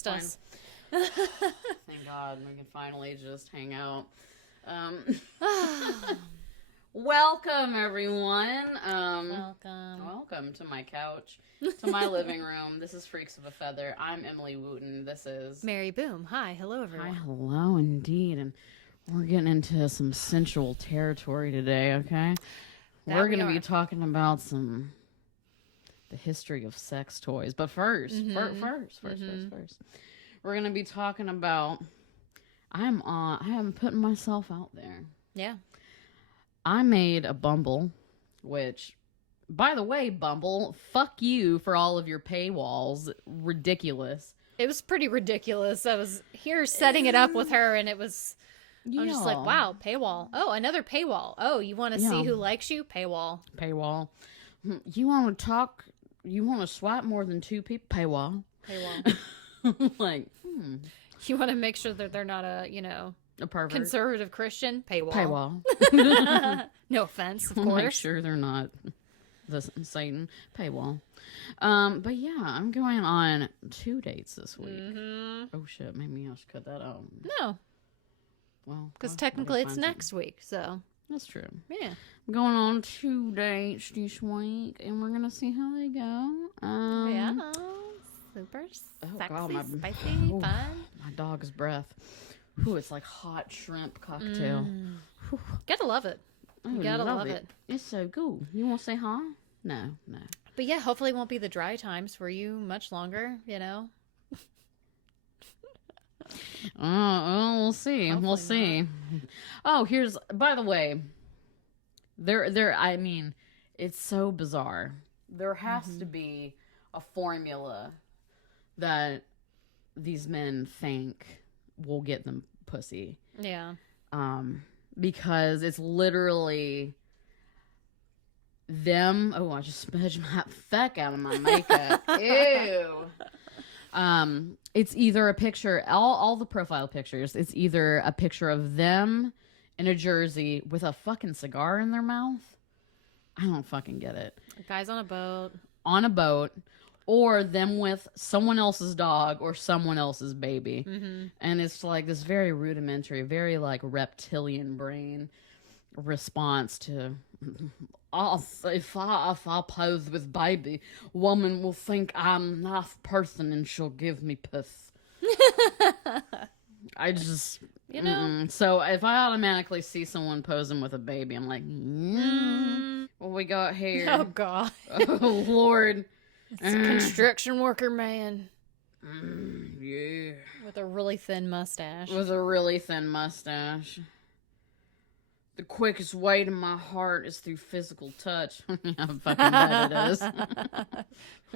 just us. Thank God we can finally just hang out. Welcome, everyone. Welcome to my couch, to my living room. This is Freaks of a Feather. I'm Emily Wooten. This is Mary Boom. Hi, hello, everyone. Hi, hello, indeed. And we're getting into some sensual territory today, okay? We're going to be talking about the history of sex toys. But first, we're going to be talking about, I am putting myself out there. Yeah. I made a Bumble, which, by the way, Bumble, fuck you for all of your paywalls. Ridiculous. It was pretty ridiculous. I was here setting it up with her, and it was... I'm just like, wow, paywall. Oh, another paywall. Oh, you want to see who likes you? Paywall. Paywall. You want to talk? You want to swipe more than two people? Paywall. Paywall. Like, You want to make sure that they're not a pervert. Conservative Christian? Paywall. Paywall. No offense, of Make course. sure they're not the Satan. Paywall. But yeah, I'm going on 2 dates this week. Mm-hmm. Oh shit, maybe I should cut that out. No. Well, because technically it's next week, so. That's true. Yeah. I'm going on 2 dates this week, and we're going to see how they go. Yeah. Super sexy, spicy, fun. My dog's breath. Ooh, it's like hot shrimp cocktail. Gotta love it. You gotta love it. It's so good. You want to say hi? No. But yeah, hopefully it won't be the dry times for you much longer, We'll see. Hopefully we'll see. Not. Oh, by the way, I mean, it's so bizarre. There has to be a formula that these men think will get them pussy. Yeah. Because it's literally them. Oh, I just smudged my fuck out of my makeup. Ew. It's either a picture, all the profile pictures, it's either a picture of them in a jersey with a fucking cigar in their mouth. I don't fucking get it. Guys on a boat. On a boat. Or them with someone else's dog or someone else's baby. Mm-hmm. And it's like this very rudimentary, very like reptilian brain response to, if I pose with baby, woman will think I'm a nice person and she'll give me puss. I just, So if I automatically see someone posing with a baby, I'm like, what we got here? Oh, God. Oh, Lord. It's a construction worker man. Yeah. With a really thin mustache. The quickest way to my heart is through physical touch. I fucking bet it is.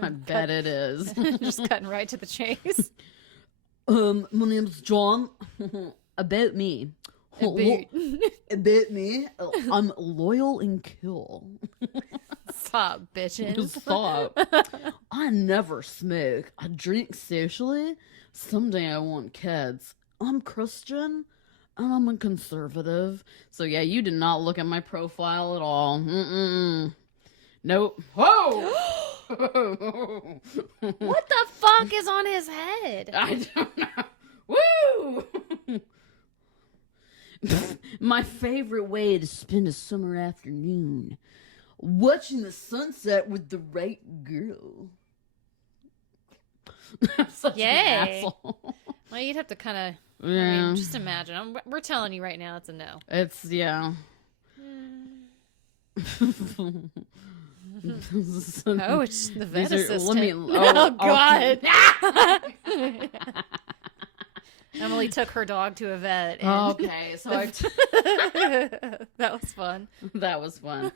I bet it is. Just cutting right to the chase. My name's John. About me. About me. I'm loyal and kill. Stop, bitches. Stop. I never smoke. I drink socially. Someday I want kids. I'm Christian. And I'm a conservative. So yeah, you did not look at my profile at all. Nope. Whoa! What the fuck is on his head? I don't know. Woo! My favorite way to spend a summer afternoon. Watching the sunset with the right girl. I'm such an asshole. Well, you'd have to kind of... Yeah. I mean, just imagine. We're telling you right now, it's a no. It's, yeah. Oh, it's the vet assistant. God. Emily took her dog to a vet. And... Okay, so that was fun. That was fun.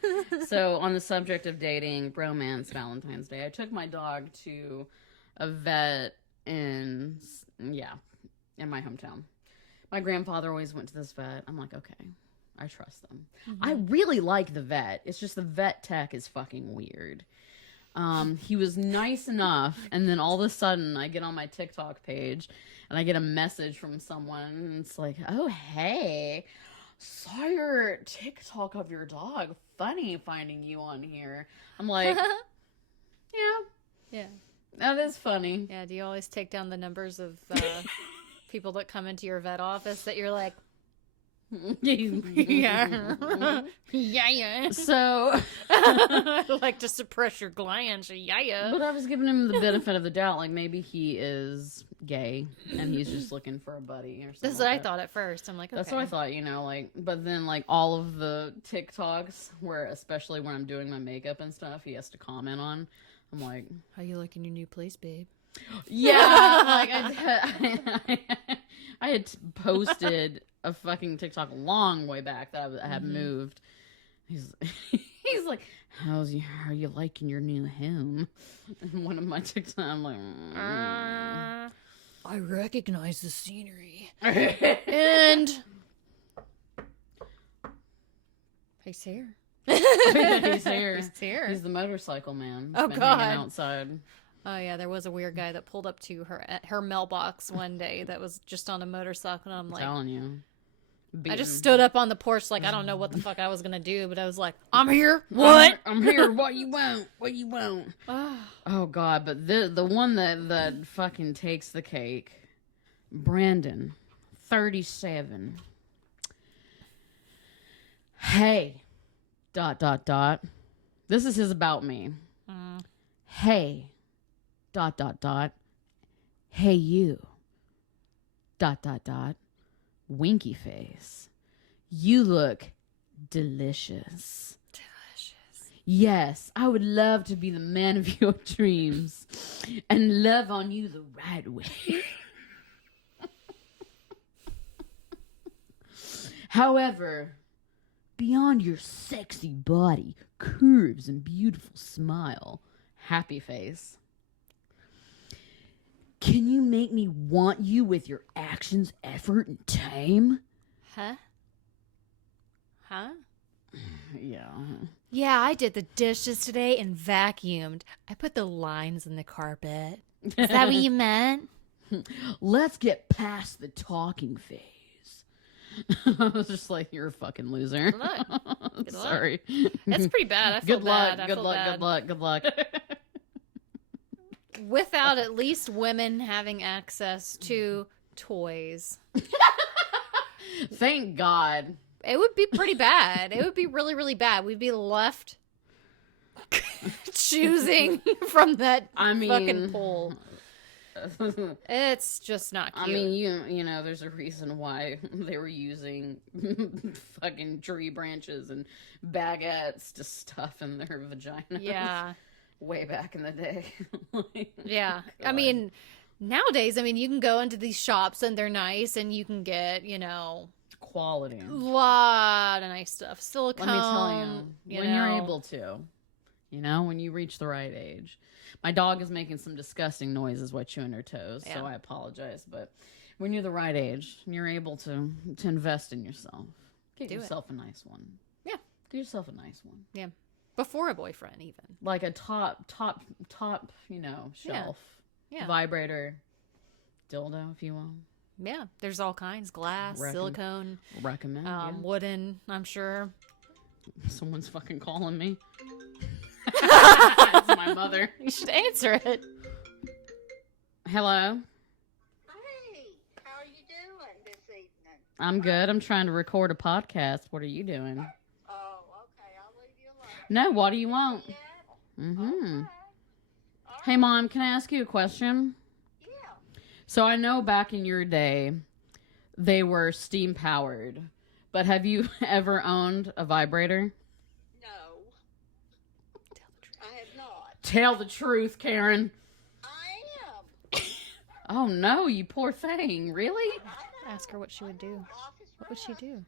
So, on the subject of dating, bromance, Valentine's Day, I took my dog to a vet in my hometown. My grandfather always went to this vet. I'm like, okay, I trust them. Mm-hmm. I really like the vet. It's just the vet tech is fucking weird. He was nice enough, and then all of a sudden I get on my TikTok page and I get a message from someone, and it's like, oh, hey, saw your TikTok of your dog. Funny finding you on here. I'm like, yeah. That is funny. Yeah, do you always take down the numbers of people that come into your vet office that you're like, yeah. Yeah. So, like to suppress your glands. Yeah. But I was giving him the benefit of the doubt. Like, maybe he is gay and he's just looking for a buddy or something. That's what I thought at first. I'm like, okay. That's what I thought, you know, like, but then, like, all of the TikToks where, especially when I'm doing my makeup and stuff, he has to comment on. I'm like, how you liking your new place, babe? Yeah. Like, I had posted a fucking TikTok a long way back that I had moved. He's like, are you liking your new home? And one of my TikToks, I'm like, I recognize the scenery. And he's here. He's here. He's here. He's the motorcycle man. Oh, Been God. hanging outside. Oh, yeah, there was a weird guy that pulled up to her mailbox one day that was just on a motorcycle, and I'm like... telling you. I just stood up on the porch like, I don't know what the fuck I was gonna do, but I was like, I'm here. What? I'm here. What you want? What you want? Oh, God, but the one that fucking takes the cake, Brandon, 37. Hey, ... This is his about me. Hey, ... Hey, you ... Winky face. You look delicious. Delicious. Yes, I would love to be the man of your dreams and love on you the right way. However, beyond your sexy body, curves, and beautiful smile, happy face, can you make me want you with your actions, effort, and time? Huh? Yeah. Yeah, I did the dishes today and vacuumed. I put the lines in the carpet. Is that what you meant? Let's get past the talking phase. I was just like, you're a fucking loser. Good luck. Good luck. Sorry. That's pretty bad. I feel Good luck. bad. Good luck. Good luck. Without at least women having access to toys. Thank God. It would be pretty bad. It would be really, really bad. We'd be left choosing from that fucking pool. It's just not cute. I mean, you know, there's a reason why they were using fucking tree branches and baguettes to stuff in their vagina. Yeah. Way back in the day. Yeah. God. I mean, nowadays, you can go into these shops and they're nice and you can get, quality. A lot of nice stuff. Silicone. Let me tell you, when you're able to, when you reach the right age. My dog is making some disgusting noises while chewing her toes, so I apologize. But when you're the right age, you're able to invest in yourself. Get yourself a nice one. Yeah. Get yourself a nice one. Yeah. Before a boyfriend, even. Like a top, shelf. Yeah. Vibrator. Dildo, if you will. Yeah. There's all kinds. Glass, silicone. Recommend. Wooden, I'm sure. Someone's fucking calling me. It's my mother. You should answer it. Hello. Hey, how are you doing this evening? I'm good. I'm trying to record a podcast. What are you doing? Oh, okay. I'll leave you alone. No, what do you want? Okay. Hey, Mom, can I ask you a question? Yeah. So I know back in your day, they were steam powered, but have you ever owned a vibrator? No. I have not. Tell the truth, Karen. I am. Oh, no, you poor thing. Really? Ask her what she would do. What would she do?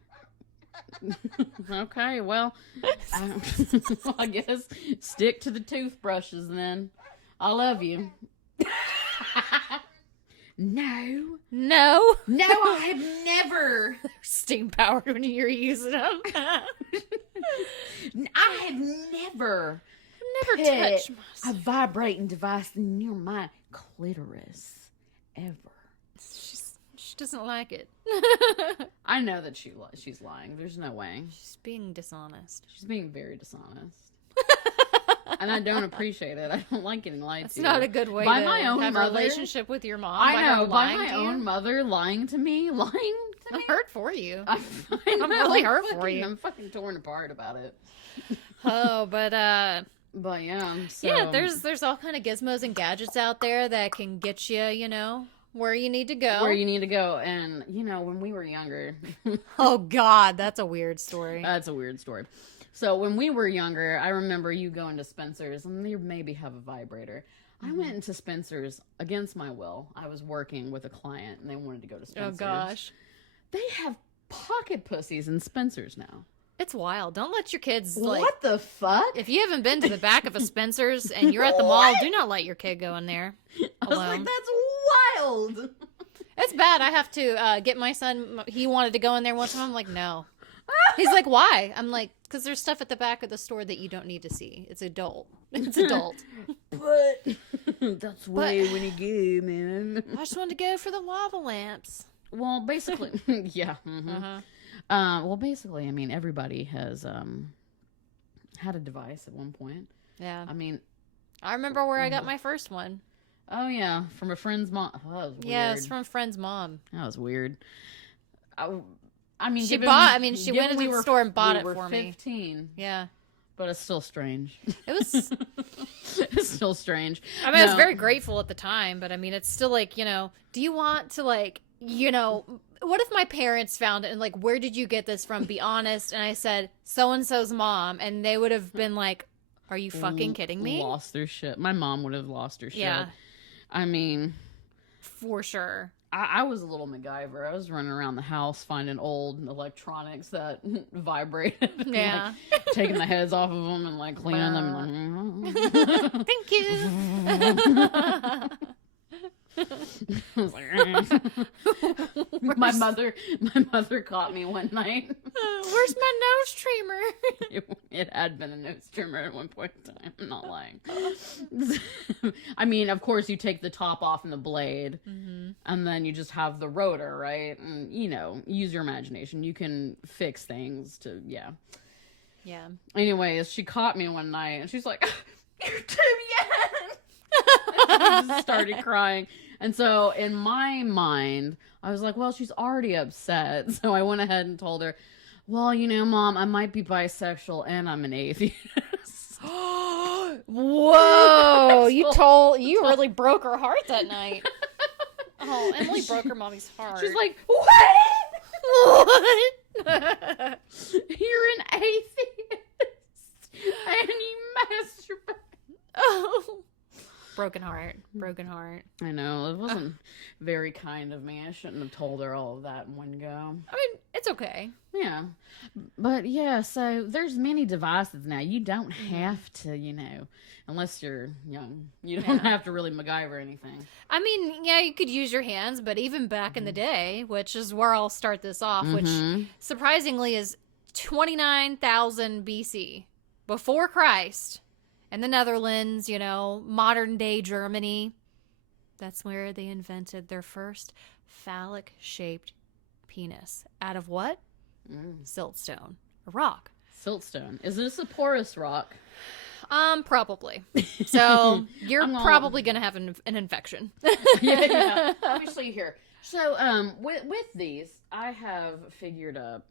Okay, well, I guess stick to the toothbrushes then. I love you. No. No. No, I have never. Steam powered when you're using them. I have never touched a vibrating device near my clitoris. Ever. She doesn't like it. I know that she's lying. There's no way. She's being dishonest. She's being very dishonest. And I don't appreciate it. I don't like getting lied It's to. not a good way by to my own have mother, a relationship with your mom. I know, by my to own you. mother lying to me. I'm hurt for you. I'm really hurt for you. I'm fucking torn apart about it. Oh, but yeah. So, yeah, there's all kind of gizmos and gadgets out there that can get you, you know, where you need to go. Where you need to go. And, you know, when we were younger. Oh, God, that's a weird story. That's a weird story. So when we were younger, I remember you going to Spencer's and you maybe have a vibrator. I went into Spencer's against my will. I was working with a client and they wanted to go to Spencer's. Oh, gosh. They have pocket pussies in Spencer's now. It's wild. Don't let your kids, What the fuck? If you haven't been to the back of a Spencer's and you're at the mall, do not let your kid go in there I was alone. like, that's wild. It's bad. I have to get my son. He wanted to go in there one time. I'm like, no. He's like, why? I'm like, because there's stuff at the back of the store that you don't need to see. It's adult. It's adult. But that's way when you go, man. I just wanted to go for the lava lamps. Well, basically, yeah. Mm-hmm. Well, basically, I mean, everybody has had a device at one point. Yeah. I mean, I remember where I got my first one. oh yeah, from a friend's mom. Oh, that was weird. Yeah, it's from a friend's mom. That was weird. I mean, She given- bought. I mean, she given went into we the were- store and bought we it were for me. 15, Yeah. but it's still strange. It was. It's still strange. I mean, I was No. very grateful at the time, but I mean, it's still like, you know, do you want to, like, you know, what if my parents found it and like, where did you get this from? Be honest. And I said, so and so's mom, and they would have been like, are you fucking kidding me? Lost their shit. My mom would have lost her shit. Yeah. I mean, For sure. I was a little MacGyver. I was running around the house finding old electronics that vibrated. And, Yeah. like, taking the heads off of them and like cleaning them. Thank you. I was like, my mother caught me one night. Where's my nose trimmer? It had been a nose trimmer at one point in time. I'm not lying. I mean, of course, you take the top off and the blade, and then you just have the rotor, right? And, you know, use your imagination. You can fix things to, yeah. Yeah. Anyways, she caught me one night, and she's like, you're too young! I just started crying. And so, in my mind, I was like, well, she's already upset. So I went ahead and told her, well, you know, Mom, I might be bisexual and I'm an atheist. Whoa! You really broke her heart that night. Oh, Emily broke her mommy's heart. She's like, what? what? You're an atheist and you masturbate. Oh. Broken heart. I know, it wasn't very kind of me. I shouldn't have told her all of that in one go. I mean, it's okay. Yeah. But yeah, so there's many devices now. You don't have to, you know, unless you're young. You don't have to really MacGyver anything. I mean, yeah, you could use your hands, but even back in the day, which is where I'll start this off, which surprisingly is 29,000 BC, before Christ. In the Netherlands, you know, modern day Germany, that's where they invented their first phallic-shaped penis. Out of what? Siltstone. A rock. Siltstone. Is this a porous rock? Probably. So you're probably going to have an infection. yeah. Let me show you here. So, with these, I have figured up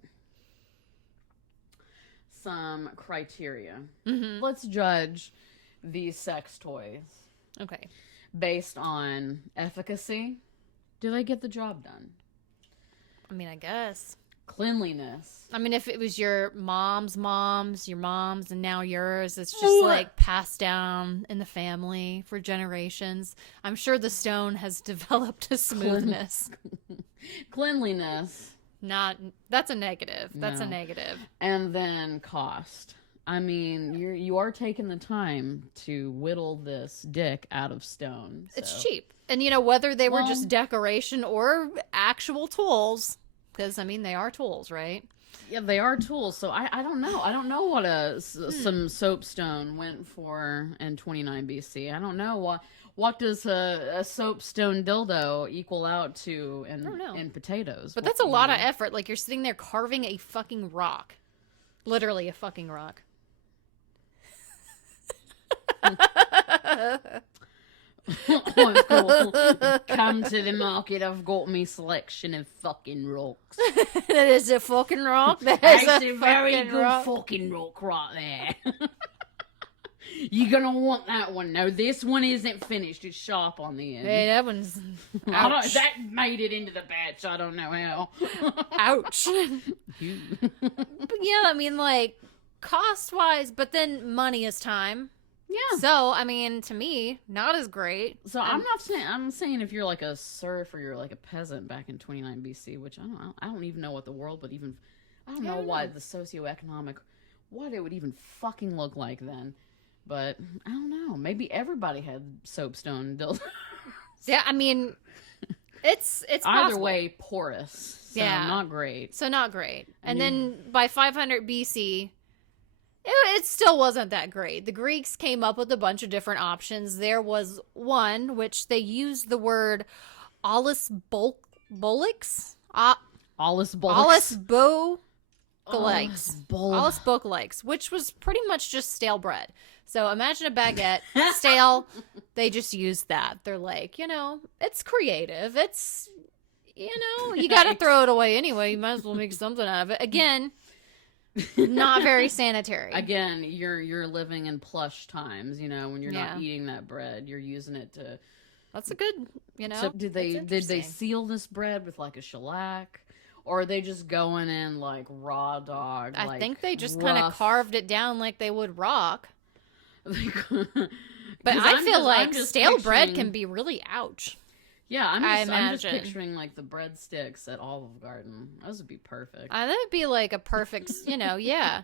some criteria. Let's judge these sex toys. Okay. Based on efficacy. Do they get the job done? I mean, I guess. Cleanliness. I mean, if it was your mom's, your mom's, and now yours, it's just like passed down in the family for generations. I'm sure the stone has developed a smoothness. Cleanliness. That's a negative. That's a No. negative. And then cost. I mean, you are taking the time to whittle this dick out of stone. So. It's cheap. And, you know, whether they were just decoration or actual tools, because, I mean, they are tools, right? Yeah, they are tools. So I don't know. I don't know what some soapstone went for in 29 BC. I don't know. What does a soapstone dildo equal out to in potatoes? But that's a lot of effort. Like, you're sitting there carving a fucking rock. Literally a fucking rock. Oh, it's cool. Come to the market. I've got me selection of fucking rocks. That is a fucking rock. That is That's a a very fucking good rock. fucking rock right there. You're gonna want that one. No, this one isn't finished. It's sharp on the end. Hey, that one's ouch. That made it into the batch. I don't know how. Ouch. But yeah, I mean, like, cost-wise, but then money is time. Yeah. So, I mean, to me, not as great. So I'm not saying. I'm saying if you're like a serf or you're like a peasant back in 29 BC, which I don't even know what the world would even. I don't know why the socioeconomic, what it would even fucking look like then. But I don't know. Maybe everybody had soapstone dildos. Yeah, I mean, it's Either possible. way, porous. So Yeah. not great. So not great. And then by 500 BC, it still wasn't that great. The Greeks came up with a bunch of different options. There was one which they used the word olus bolix. Olus Olus bullocks. Olus bokalix, which was pretty much just stale bread. So imagine a baguette, stale. They just used that. They're like, it's creative. It's, you got to throw it away anyway. You might as well make something out of it. Again, not very sanitary. Again, you're living in plush times, when you're Yeah. not eating that bread, you're using it to. That's a good, So did they that's interesting. seal this bread with like a shellac, or are they just going in like raw dog? I like, think they just kind of rough- carved it down like they would rock. But 'Cause I feel I'm like just stale bread picturing- can be really ouch. Yeah, I'm just imagine. picturing like the breadsticks at Olive Garden. Those would be perfect. That would be like a perfect, yeah.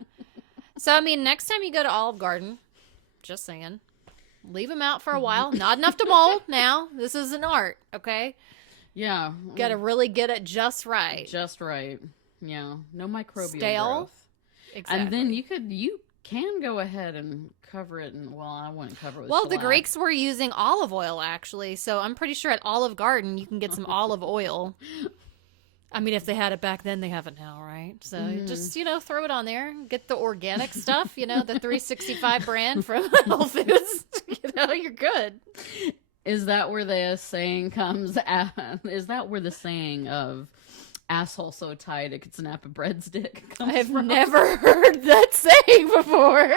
So, I mean, next time you go to Olive Garden, just saying, leave them out for a while. Not enough to mold now. This is an art, okay? Yeah, Got to really get it just right. just right. Yeah, no microbial Stale? growth. Exactly. And then you can go ahead and cover it, and I wouldn't cover it with Well, the shellac. Greeks were using olive oil, actually. So I'm pretty sure at Olive Garden you can get some olive oil. I mean, if they had it back then, they have it now, right? So you just, throw it on there. Get the organic stuff, the 365 brand from Whole Foods. You're good. Is that where the saying comes? Is that where the saying of asshole so tight it could snap a breadstick comes I've from? never heard that saying before.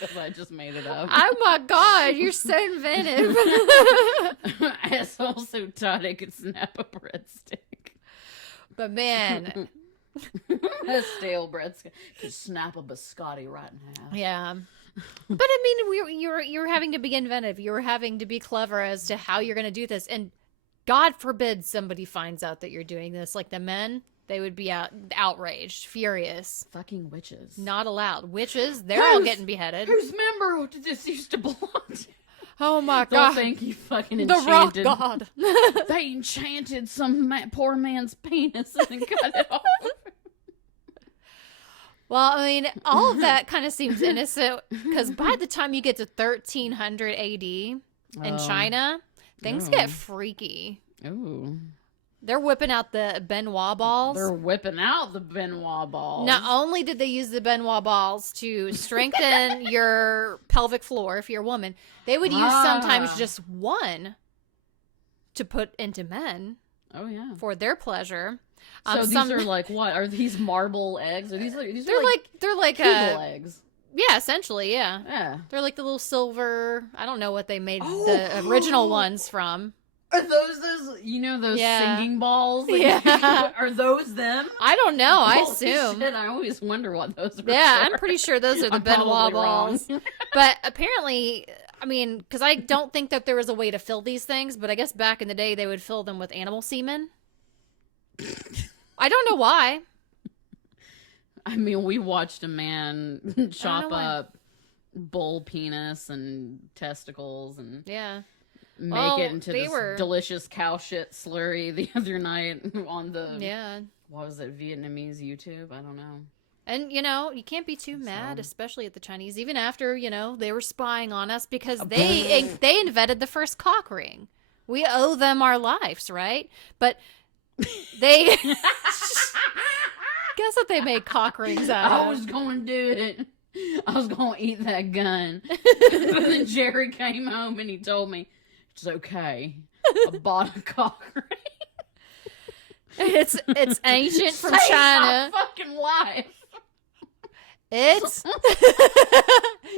Because I just made it up. Oh my God, you're so inventive. Asshole so tight it could snap a breadstick. But man, A stale breadstick could snap a biscotti right in half. yeah. But I mean, you're having to be inventive. You're having to be clever as to how you're going to do this. And God forbid somebody finds out that you're doing this. Like the men, they would be outraged, furious. Fucking witches. Not allowed. Witches, they're all getting beheaded. Whose member did this used to belong to? Oh my They'll God. think you fucking The rock enchanted. god. They enchanted some poor man's penis and cut it off. Well, I mean, all of that kind of seems innocent because by the time you get to 1300 AD in China, things get freaky. Ooh. They're whipping out the Benoit balls. They're whipping out the Benoit balls. Not only did they use the Benoit balls to strengthen your pelvic floor if you're a woman, they would use sometimes just one to put into men Oh, yeah. for their pleasure. So these are like what? Are these marble eggs? Are these are They're like Kegel eggs? yeah, essentially, yeah. Yeah. They're like the little silver. I don't know what they made the original ones from. Are those those Yeah. singing balls? Yeah. Are those them? I don't know. I Holy assume. shit, I always wonder what those are. Yeah, for. I'm pretty sure those are the I'm Benoit probably balls. wrong. But apparently, I mean, because I don't think that there was a way to fill these things, but I guess back in the day they would fill them with animal semen. I don't know why. I mean, we watched a man chop why. up bull penis and testicles and Yeah. make Well, it into they this were- delicious cow shit slurry the other night on the Yeah. what was it, Vietnamese YouTube? I don't know. And, you can't be too mad, especially at the Chinese, even after, they were spying on us because they invented the first cock ring. We owe them our lives, right? But they... Guess what they made cock rings out I of? was going to do it. I was going to eat that gun. But then Jerry came home and he told me, it's okay. I bought a cock ring. It's ancient from Saved China. my fucking life. It's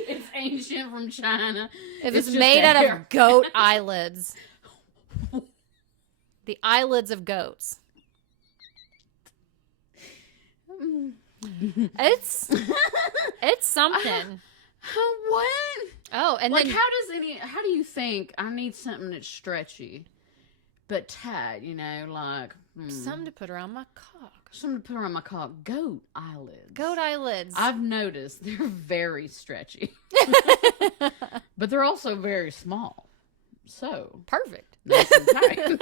It's ancient from China. it was It's just made a out hair. of goat eyelids. The eyelids of goats. It's something. What? Oh, and Like, then how do you think I need something that's stretchy, but tight, like, something to put around my cock. something to put around my cock? Goat eyelids. Goat eyelids. I've noticed they're very stretchy, but they're also very small. So, Perfect. nice and tight.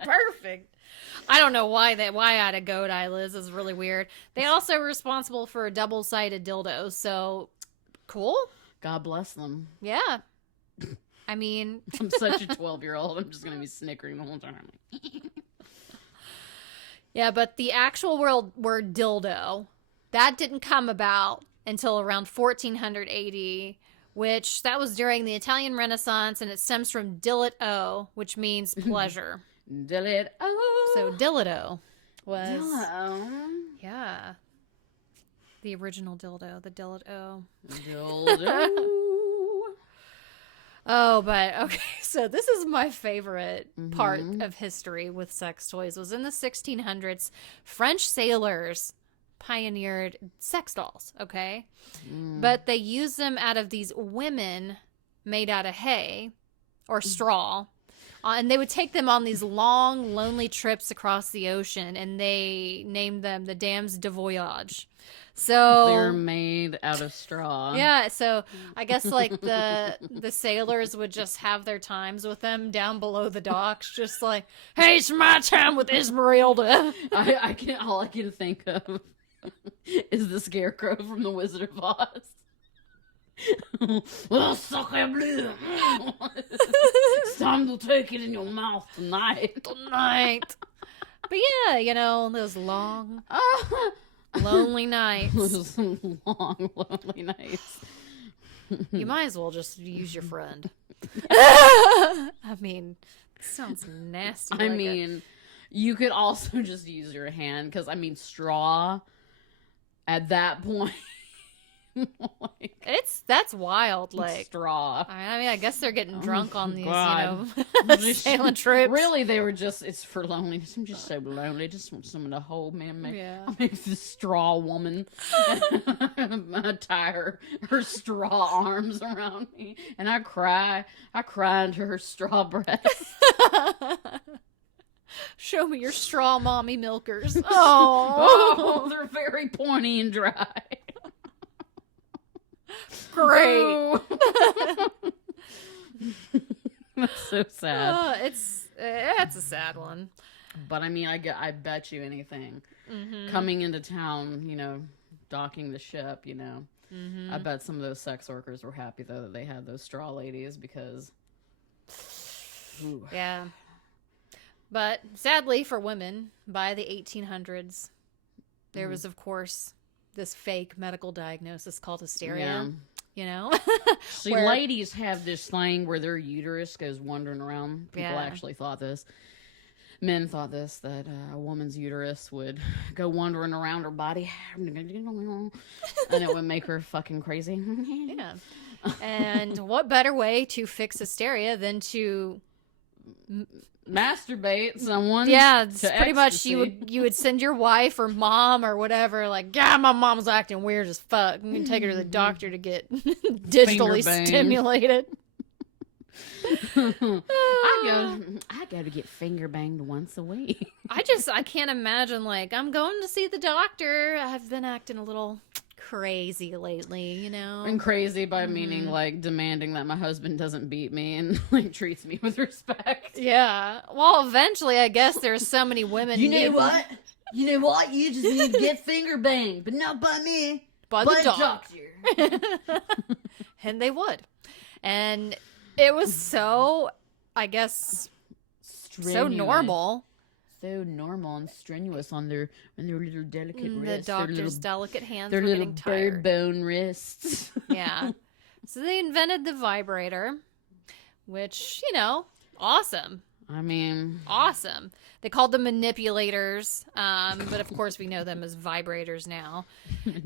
Perfect. I don't know why I had a goat eyelids is really weird. They also are responsible for a double-sided dildo, so cool. God bless them. Yeah. I mean, I'm such a 12-year-old. I'm just going to be snickering the whole time. yeah, but the actual word dildo, that didn't come about until around 1400 AD, which that was during the Italian Renaissance, and it stems from dilito, which means pleasure. Dildo. So dildo was, Dildo. yeah, the original dildo, the dildo. Dildo. Oh, but okay, so this is my favorite part of history with sex toys. Was in the 1600s, French sailors pioneered sex dolls, okay? But they used them out of these women made out of hay or straw. And they would take them on these long, lonely trips across the ocean, and they named them the Dames de Voyage. So They were made out of straw. yeah, so I guess like the sailors would just have their times with them down below the docks, just like, hey, it's my time with Esmeralda. All I can think of is the Scarecrow from The Wizard of Oz. Well, sucker blue. It's time to take it in your mouth tonight. But yeah, those long, lonely nights. Those long, lonely nights. You might as well just use your friend. I mean, sounds nasty. I mean, you could also just use your hand, because, straw at that point. That's wild. Like straw. I mean, I guess they're getting drunk on these, God. sailing trips. Really, they were just, it's for loneliness. I'm just so lonely. I just want someone to hold me. I'll make this straw woman. I tie her straw arms around me. And I cry. I cry into her straw breast. Show me your straw mommy milkers. Oh, they're very pointy and dry. Great. That's so sad. It's a sad one. But I bet you anything. Coming into town, docking the ship, I bet some of those sex workers were happy though that they had those straw ladies, because yeah. But sadly for women, by the 1800s, there was of course this fake medical diagnosis called hysteria. See, ladies have this thing where their uterus goes wandering around. People actually thought this. Men thought this, that a woman's uterus would go wandering around her body, and it would make her fucking crazy. Yeah. And what better way to fix hysteria than to masturbate someone? Yeah, it's to pretty ecstasy. much you would send your wife or mom or whatever, like, yeah, my mom's acting weird as fuck. You can take her to the doctor to get digitally banged. stimulated. I go to get finger banged once a week. I can't imagine, like, I'm going to see the doctor. I've been acting a little crazy lately, And crazy by meaning, like, demanding that my husband doesn't beat me and, like, treats me with respect. Yeah. Well, eventually, I guess there's so many women. You know what? You just need to get finger banged, but not by me. By the doctor. And they would. And it was so, I guess, so normal. so normal and strenuous on their little delicate wrists. The doctor's delicate hands their were little getting tired. bird bone wrists. Yeah. So they invented the vibrator, which, awesome. I mean, Awesome. They called them manipulators, but of course we know them as vibrators now.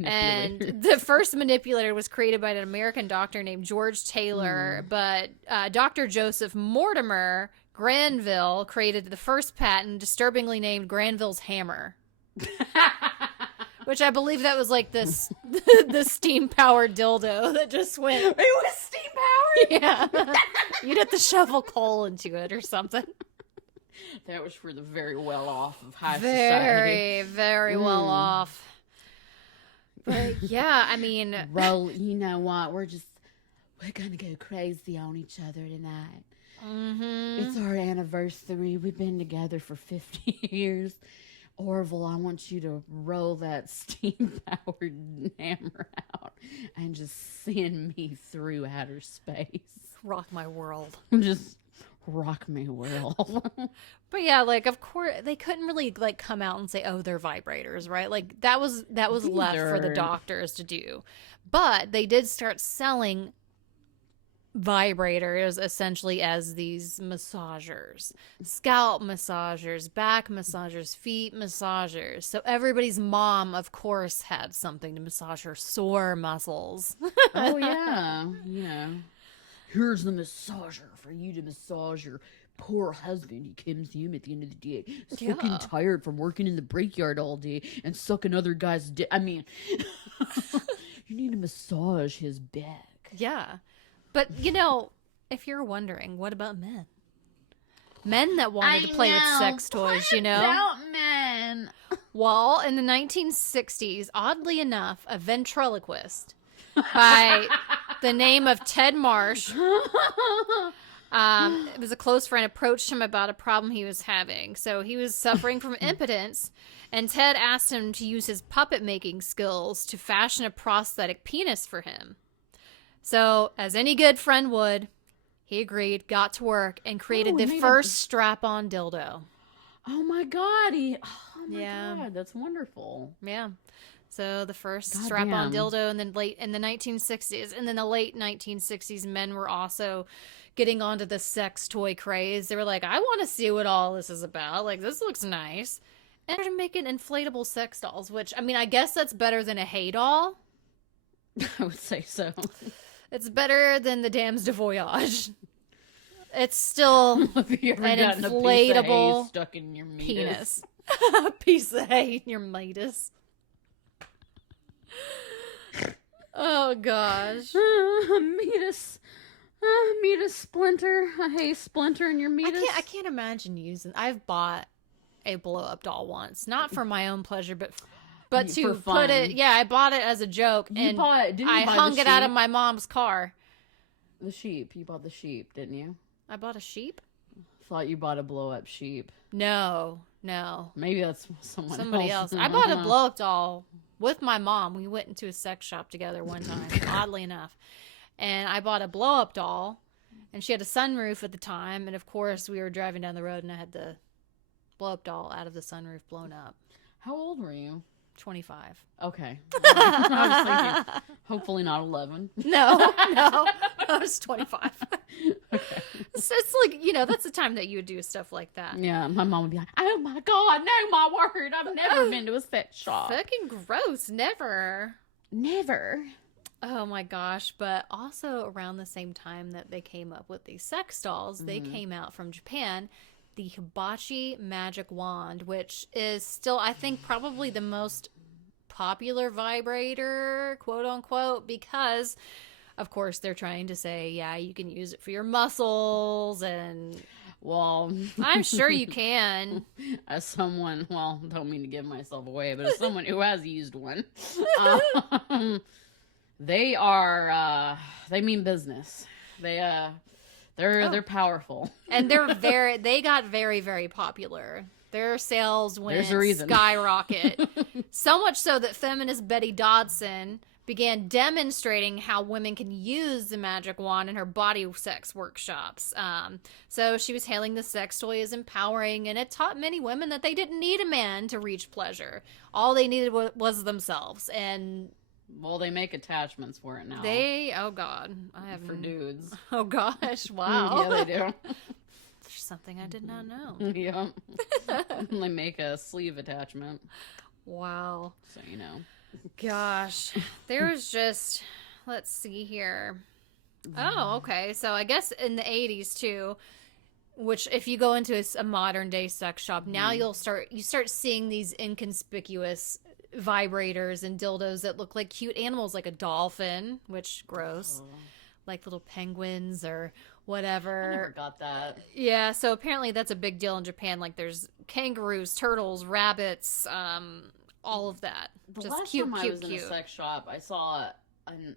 And the first manipulator was created by an American doctor named George Taylor, but Dr. Joseph Mortimer Granville created the first patent, disturbingly named Granville's hammer. Which I believe that was like this the steam-powered dildo that just went... It was steam-powered? Yeah. You'd have to shovel coal into it or something. That was for the very well-off of high Very, society. very well off. But yeah, I mean... Roll, you know what? We're gonna go crazy on each other tonight. Mm-hmm. It's our anniversary. We've been together for 50 years. Orville, I want you to roll that steam-powered hammer out and just send me through outer space. Rock my world. Just rock me world. But yeah, like, of course, they couldn't really, like, come out and say, oh, they're vibrators, right? Like, that was left for the doctors to do. But they did start selling vibrators essentially as these massagers, scalp massagers, back massagers, feet massagers. So everybody's mom, of course, had something to massage her sore muscles. Oh, yeah. You know, here's the massager for you to massage your poor husband. He comes home at the end of the day, fucking tired from working in the brickyard all day and sucking other guys' dick. I mean, you need to massage his back. Yeah. But, if you're wondering, what about men? Men that wanted to play with sex toys, What about men? Well, in the 1960s, oddly enough, a ventriloquist by the name of Ted Marsh, it was a close friend, approached him about a problem he was having. So he was suffering from impotence, and Ted asked him to use his puppet-making skills to fashion a prosthetic penis for him. So, as any good friend would, he agreed, got to work, and created the first strap-on dildo. Oh my God. God, that's wonderful. Yeah. So the first strap-on dildo, and then in the 1960s, and then the late 1960s, men were also getting onto the sex toy craze. They were like, I want to see what all this is about. Like, this looks nice. And they're making inflatable sex dolls, which, I mean, I guess that's better than a hay doll. I would say so. It's better than the Dames de Voyage. It's still Have you ever an gotten inflatable a piece of hay stuck in your meatus? penis. A piece of hay in your meatus. Oh, gosh. Meatus splinter. A hay splinter in your meatus. I can't imagine using... I've bought a blow-up doll once. Not for my own pleasure, but to put it... Yeah, I bought it as a joke, and I hung it out of my mom's car. The sheep. You bought the sheep, didn't you? I bought a sheep? Thought you bought a blow-up sheep. No. Maybe that's somebody else. I bought a blow-up doll with my mom. We went into a sex shop together one time, oddly enough. And I bought a blow-up doll, and she had a sunroof at the time. And, of course, we were driving down the road, and I had the blow-up doll out of the sunroof blown up. How old were you? 25. Okay. I was thinking, hopefully not 11. No, I was 25. Okay. It's like, that's the time that you would do stuff like that. Yeah, my mom would be like, oh my God, no, my word, I've never been to a sex shop. Fucking gross, never. Never. Oh my gosh, but also around the same time that they came up with these sex dolls, they came out from Japan, the Hibachi Magic Wand, which is still, I think, probably the most popular vibrator, quote unquote, because, of course, they're trying to say, yeah, you can use it for your muscles, and well, I'm sure you can. As someone, don't mean to give myself away, but as someone who has used one, they mean business. They're powerful. And they got very, very popular. Their sales went There's a reason. skyrocket. So much so that feminist Betty Dodson began demonstrating how women can use the magic wand in her body sex workshops. So she was hailing the sex toy as empowering, and it taught many women that they didn't need a man to reach pleasure. All they needed was themselves. And well, they make attachments for it now. oh God, I have for dudes. Oh gosh, wow. Yeah, they do. There's something I did not know. Yeah. They make a sleeve attachment. Wow. So, you know. Gosh. There's just, let's see here. Oh, okay. So I guess in the 80s too, which if you go into a modern day sex shop, now you start seeing these inconspicuous vibrators and dildos that look like cute animals, like a dolphin, which gross. Like little penguins or whatever. I never got that. Yeah, so apparently that's a big deal in Japan. Like there's kangaroos, turtles, rabbits, all of that. The just last cute, time I cute, was cute. in a sex shop, I saw an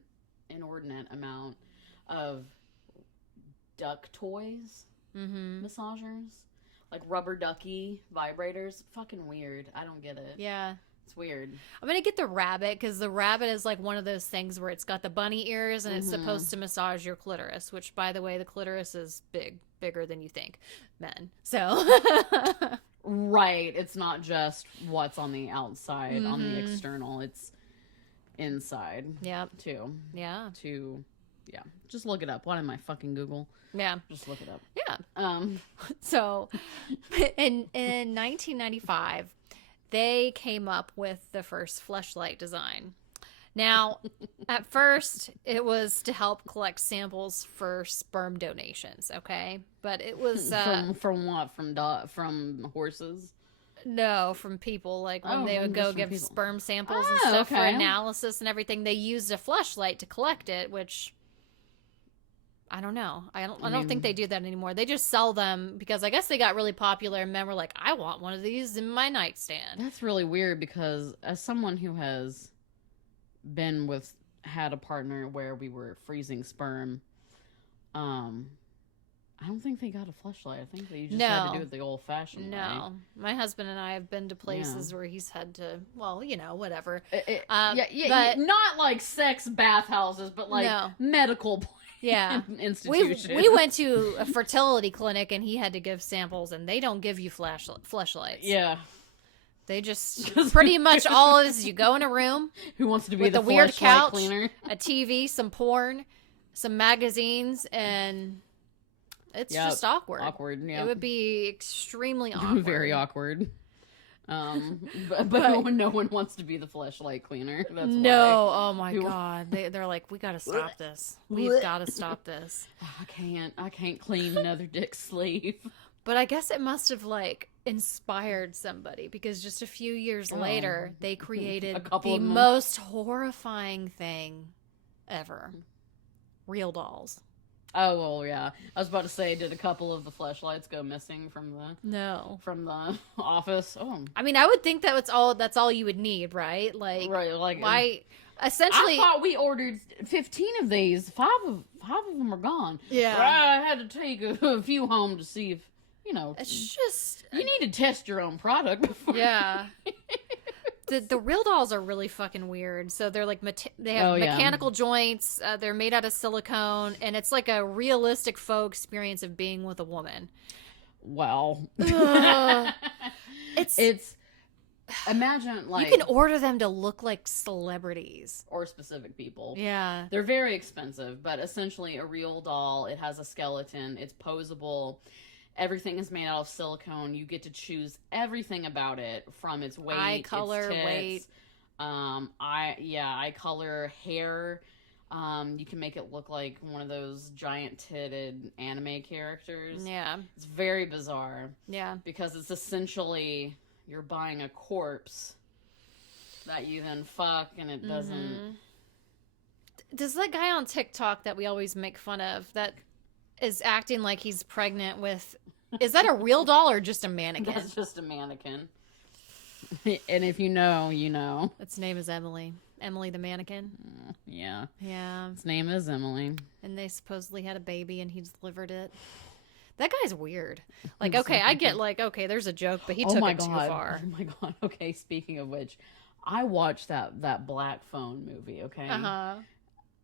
inordinate amount of duck toys, massagers, like rubber ducky vibrators. Fucking weird. I don't get it. Yeah. It's weird. I'm going to get the rabbit because the rabbit is like one of those things where it's got the bunny ears and it's supposed to massage your clitoris, which, by the way, the clitoris is bigger than you think, men. So. Right. It's not just what's on the outside, on the external. It's inside. Yep. Too. Yeah. Yeah. Just look it up. Why am I fucking Google? Yeah. Just look it up. Yeah. So, in 1995, they came up with the first fleshlight design. Now, at first, it was to help collect samples for sperm donations, okay? But it was... from what? From horses? No, from people. Like, when they would go give people. sperm samples and stuff for okay. analysis and everything, they used a fleshlight to collect it, which... I don't know. I don't think they do that anymore. They just sell them because I guess they got really popular and men were like, I want one of these in my nightstand. That's really weird because as someone who has had a partner where we were freezing sperm, I don't think they got a fleshlight. I think they just had to do it the old fashioned way. No. My husband and I have been to places where he's had to, well, you know, whatever. But not like sex bathhouses, but like medical institutions. We went to a fertility clinic and he had to give samples and they don't give you fleshlights. Yeah. They just pretty much all it is you go in a room. Who wants to be with the a weird couch, cleaner? A TV, some porn, some magazines, and it's just awkward. Awkward, yeah. It would be extremely awkward. Very awkward. But no one wants to be the fleshlight cleaner. That's why. Oh my God. They're like, we gotta stop this. We've gotta stop this. I can't clean another dick sleeve. But I guess it must have like inspired somebody because just a few years later they created the most horrifying thing ever. Real dolls. Oh, well, yeah. I was about to say, did a couple of the fleshlights go missing from the office? Oh. I mean, I would think that's all you would need, right? Like, why? Essentially, I thought we ordered 15 of these. Five of them are gone. Yeah. I had to take a few home to see if, it's just you need to test your own product before. Yeah. The real dolls are really fucking weird. So they're like, they have mechanical joints. They're made out of silicone. And it's like a realistic faux experience of being with a woman. Wow. It's imagine like you can order them to look like celebrities. Or specific people. Yeah. They're very expensive, but essentially a real doll. It has a skeleton. It's posable. Everything is made out of silicone. You get to choose everything about it, from its weight, eye color, its tits, weight, eye color, hair. You can make it look like one of those giant-titted anime characters. Yeah, it's very bizarre. Yeah, because it's essentially you're buying a corpse that you then fuck, and it doesn't. Does that guy on TikTok that we always make fun of that is acting like he's pregnant with? Is that a real doll or just a mannequin? That's just a mannequin. And if you know, you know. Its name is Emily. Emily the mannequin. Yeah. Yeah. Its name is Emily. And they supposedly had a baby and he delivered it. That guy's weird. Like, okay, I get like, okay, there's a joke, but he took it too far. Oh my God. Okay, speaking of which, I watched that Black Phone movie, okay? Uh-huh.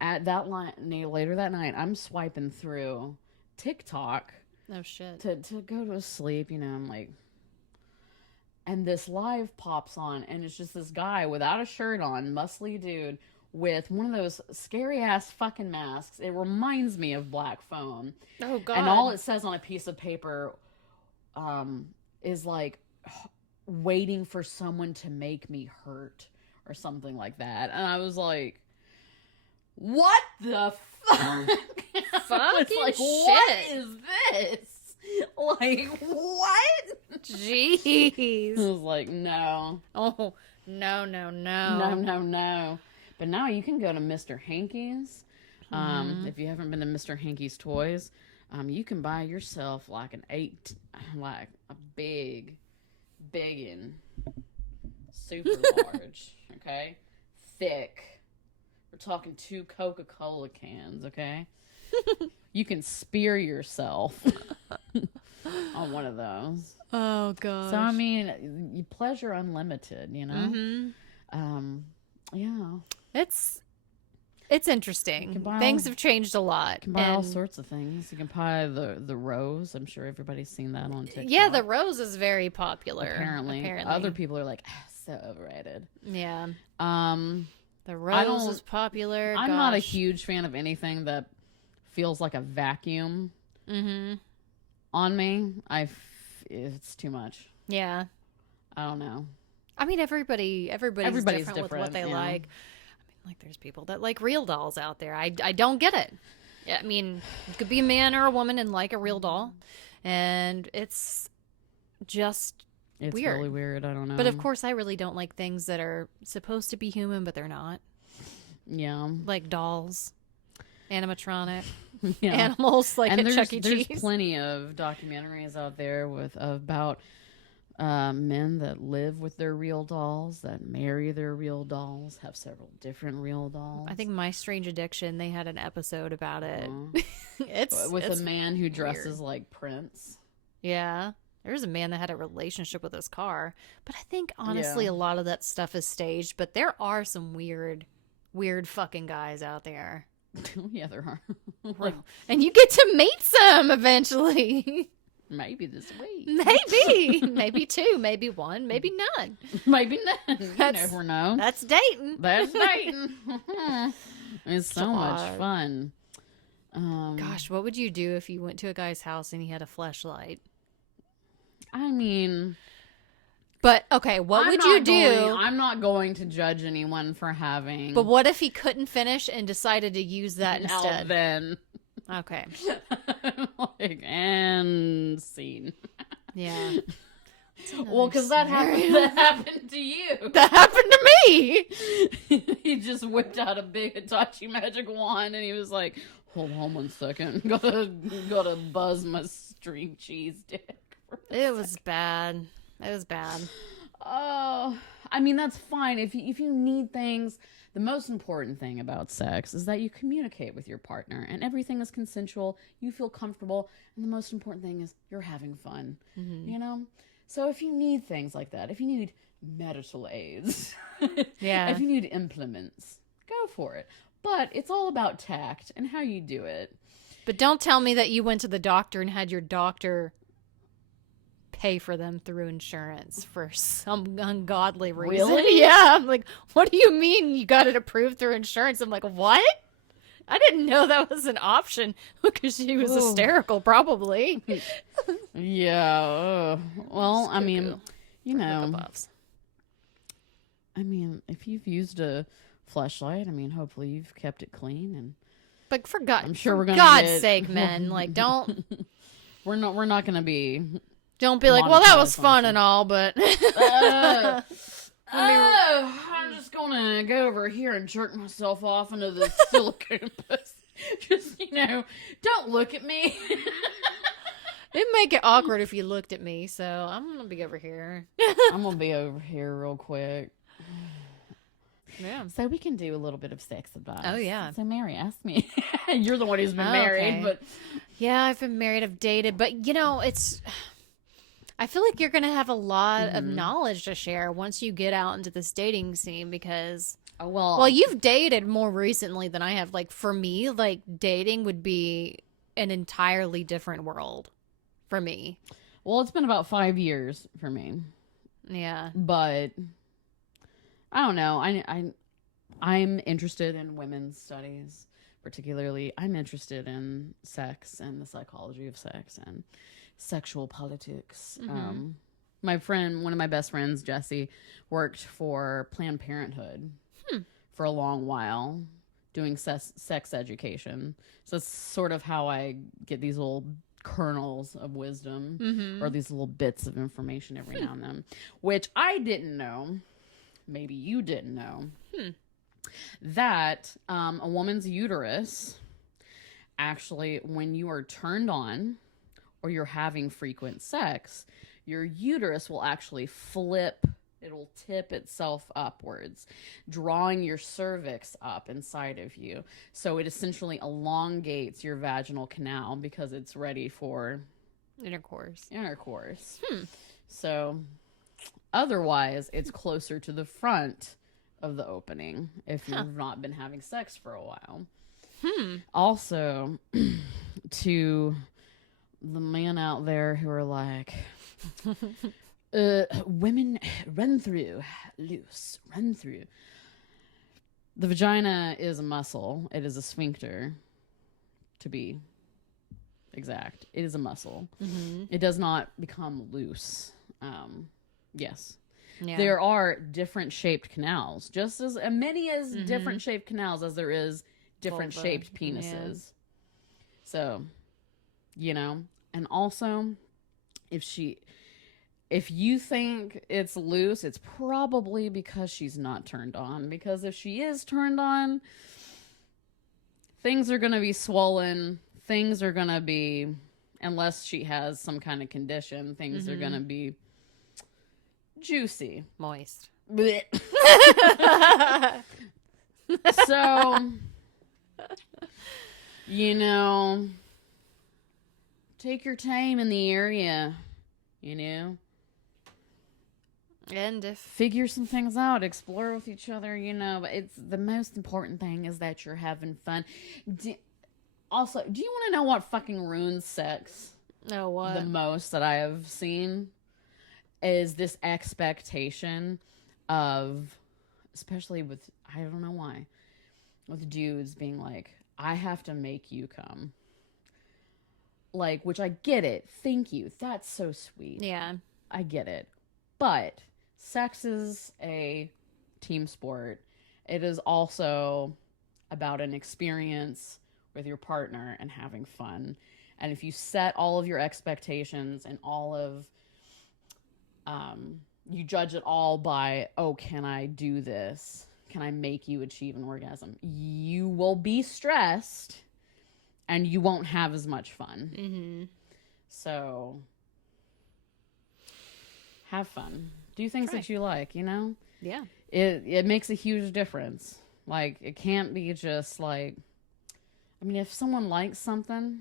At that line later that night, I'm swiping through TikTok Oh, shit. to go to sleep, I'm like, and this live pops on, and it's just this guy without a shirt on, muscly dude, with one of those scary ass fucking masks. It reminds me of Black Phone. Oh, God. And all it says on a piece of paper is like, waiting for someone to make me hurt or something like that. And I was like, what the fuck? Fucking like, shit. what is this? Like, what? Jeez. I was like, no. Oh, no. No. But now you can go to Mr. Hanky's. If you haven't been to Mr. Hanky's Toys, you can buy yourself like a biggin, super large, okay? Thick. We're talking 2 Coca-Cola cans, okay? You can spear yourself on one of those. Oh, gosh. So, I mean, you pleasure unlimited, Yeah. It's interesting. Things have changed a lot. You can buy all sorts of things. You can buy the rose. I'm sure everybody's seen that on TikTok. Yeah, the rose is very popular. Apparently. Other people are like, so overrated. Yeah. The The rose is popular. I'm not a huge fan of anything that feels like a vacuum on me. It's too much. Yeah. I don't know. I mean, everybody's different with what they like. I mean, like, there's people that like real dolls out there. I don't get it. I mean, you could be a man or a woman and like a real doll, and it's just It's weird. really weird. I don't know. But of course, I really don't like things that are supposed to be human, but they're not. Yeah. Like dolls, animatronic, Yeah. animals like and at Chuck E. there's Cheese. plenty of documentaries out there about men that live with their real dolls, that marry their real dolls, have several different real dolls. I think My Strange Addiction, they had an episode about it. It's it's a man who dresses weird. like Prince. Yeah. There's a man that had a relationship with his car. But I think, honestly, Yeah. a lot of that stuff is staged. But there are some weird fucking guys out there. Yeah, there are. And you get to meet some eventually. Maybe this week. Maybe. Maybe 2. Maybe 1. Maybe none. Maybe none. You That's- never know. That's dating. That's dating. It's so much God. fun. Gosh, what would you do if you went to a guy's house and he had a fleshlight? I mean, But, okay, what would you do? I'm not going to judge anyone for having. But what if he couldn't finish and decided to use that Now instead? then. Okay. Like, and scene. Yeah. Well, because that happened to you. That happened to me. He just whipped out a big Hitachi magic wand, and he was like, "Hold on 1 second, gotta buzz my string cheese dick." It was bad. It was bad. Oh, I mean, that's fine if you need things. The most important thing about sex is that you communicate with your partner, and everything is consensual. You feel comfortable, and the most important thing is you're having fun. So if you need things like that, if you need medical aids, Yeah. if you need implements, go for it. But it's all about tact and how you do it. But don't tell me that you went to the doctor and had your doctor pay for them through insurance for some ungodly reason. Really? Yeah. I'm like, what do you mean you got it approved through insurance? I'm like, what? I didn't know that was an option because she was hysterical, probably. Yeah. Well, I mean, Hookup-offs. I mean, if you've used a fleshlight, I mean, hopefully you've kept it clean, and But for I'm sure we're gonna God's get- sake, men, like, don't we're not gonna be. be like, well, that was monetized fun on and all, but I'm just gonna go over here and jerk myself off into the silicone pussy. Just, don't look at me. it'd make it awkward if you looked at me. So I'm gonna be over here. I'm gonna be over here real quick. Yeah. So we can do a little bit of sex advice. Oh, yeah. So Mary, ask me. You're the one who's been Oh, married, okay. but Yeah, I've been married, I've dated, but it's. I feel like you're going to have a lot of knowledge to share once you get out into this dating scene because, well, you've dated more recently than I have. Like, for me, like, dating would be an entirely different world for me. Well, it's been about 5 years for me. Yeah. But I don't know. I'm interested in women's studies. Particularly, I'm interested in sex and the psychology of sex and sexual politics. My friend, one of my best friends, Jesse, worked for Planned Parenthood for a long while doing sex education. So it's sort of how I get these little kernels of wisdom or these little bits of information every now and then, which I didn't know. Maybe you didn't know. That a woman's uterus, actually, when you are turned on or you're having frequent sex, your uterus will actually flip. It'll tip itself upwards, drawing your cervix up inside of you. So it essentially elongates your vaginal canal because it's ready for Intercourse. So otherwise, it's closer to the front of the opening if you've not been having sex for a while. Also, to the men out there who are like, women run through, loose, run through. The vagina is a muscle. It is a sphincter, to be exact. It is a muscle. It does not become loose. Yes. Yeah. There are different shaped canals, just as many as different shaped canals as there is different shaped penises. Yeah. So, you know, and also if you think it's loose, it's probably because she's not turned on. Because if she is turned on, things are going to be swollen. Things are going to be, unless she has some kind of condition, things are going to be juicy. Moist. So, you know, take your time in the area, you know. And if figure some things out, explore with each other, you know. But it's the most important thing is that you're having fun. Also, do you want to know what fucking ruins sex? Oh, what? The most that I have seen is this expectation of, especially with, I don't know why, with dudes being like, I have to make you come. Like, which I get it. Thank you. That's so sweet. Yeah. I get it. But sex is a team sport. It is also about an experience with your partner and having fun. And if you set all of your expectations and all of, you judge it all by, oh, can I do this? Can I make you achieve an orgasm? You will be stressed and you won't have as much fun. So have fun. Do things that you like, you know? Yeah. It makes a huge difference. Like, it can't be just like, I mean, if someone likes something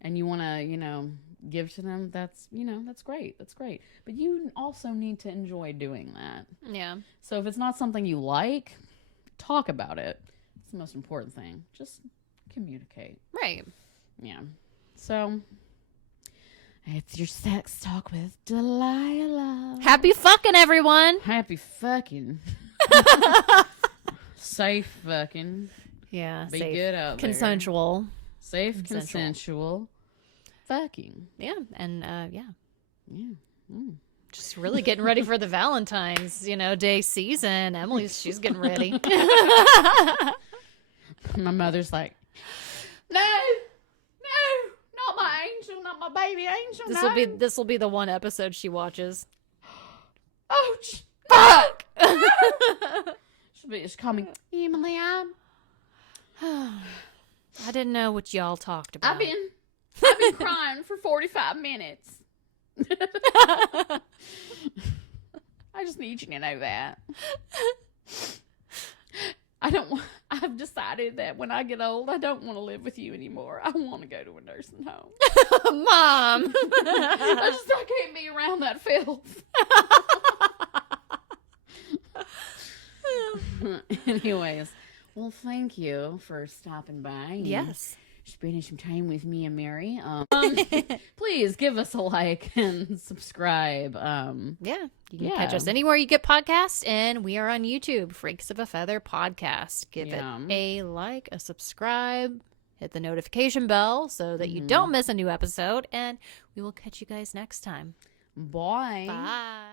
and you want to, you know, give to them, that's, you know, that's great. That's great. But you also need to enjoy doing that. Yeah. So if it's not something you like, talk about it. It's the most important thing. Just communicate. Right. Yeah. So it's your sex talk with Delilah. Happy fucking, everyone. Happy fucking. Safe fucking. Yeah. Be safe. good out there. Consensual. Safe, consensual. Fucking. Yeah. And, yeah. Yeah. Mm. Just really getting ready for the Valentine's, you know, Day season. She's getting ready. My mother's like, no, not my angel, not my baby angel. This will be the one episode she watches. Oh, fuck! She's coming. Emily, I didn't know what y'all talked about. I've been crying for 45 minutes. I just need you to know that. I've decided that when I get old, I don't want to live with you anymore. I want to go to a nursing home. Mom! I can't be around that filth. Anyways, well, thank you for stopping by. And Yes. spending some time with me and Mary. Please give us a like and subscribe. Yeah. You can catch us anywhere you get podcasts, and we are on YouTube, Freaks of a Feather Podcast. Give it a like, a subscribe, hit the notification bell so that you don't miss a new episode, and we will catch you guys next time. Bye. Bye.